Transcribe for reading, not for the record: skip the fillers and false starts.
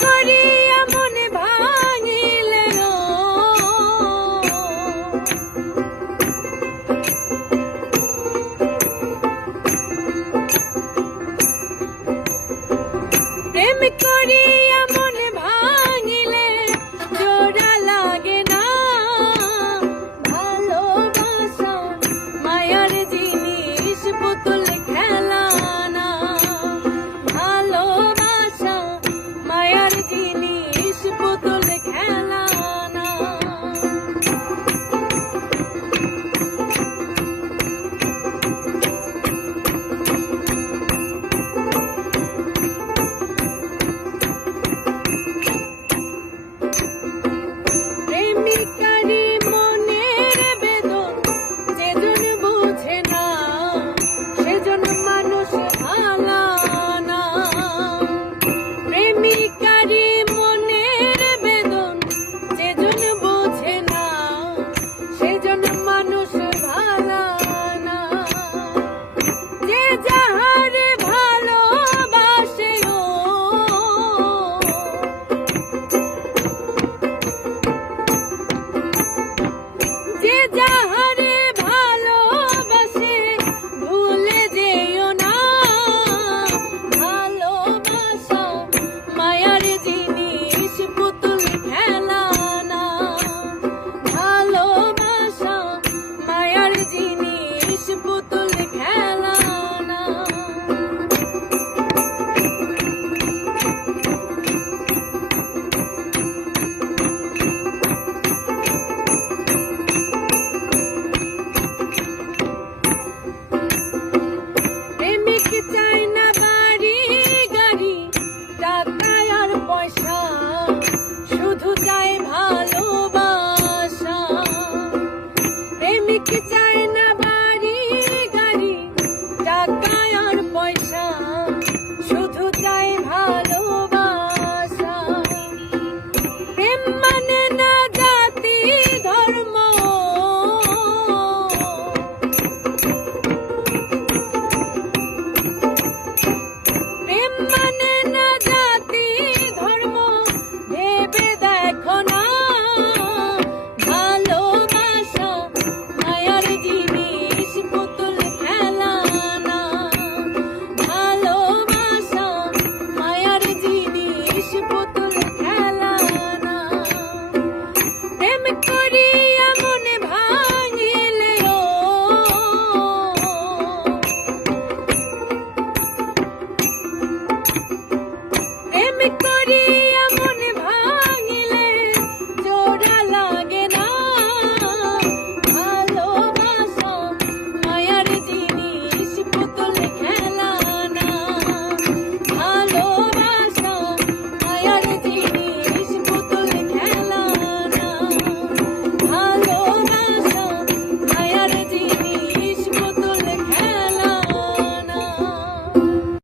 করিয়া মনে ভাঙিলে প্রেম করিয়া মনে ভাঙিলে জোড়া লাগে না ভালোবাসা মায়ার জিনিস পুতুল খেলা না ভালোবাসা মায়ার জিনিস পুতুল খেলা না প্রেমিকারি মনের বেদন যেজন বুঝে না সেজন মানুষ ভালা না প্রেমিকারি মনের বেদন যেজন বুঝে না সেজন মানুষ ভালা না যে যাহারে ভালোবাসে যে যাহারে ভালোবাসে ভুলে যেও না ভালোবাসা মায়ার জিনিস পুতুল খেলা না ভালোবাসা মায়ার জিনিস পুতুল খেলা না প্রেমিক চাই না বাড়ি গাড়ি টাকা আর পয়সা শুধু চাই ভালোবাসা প্রেমিক চাই না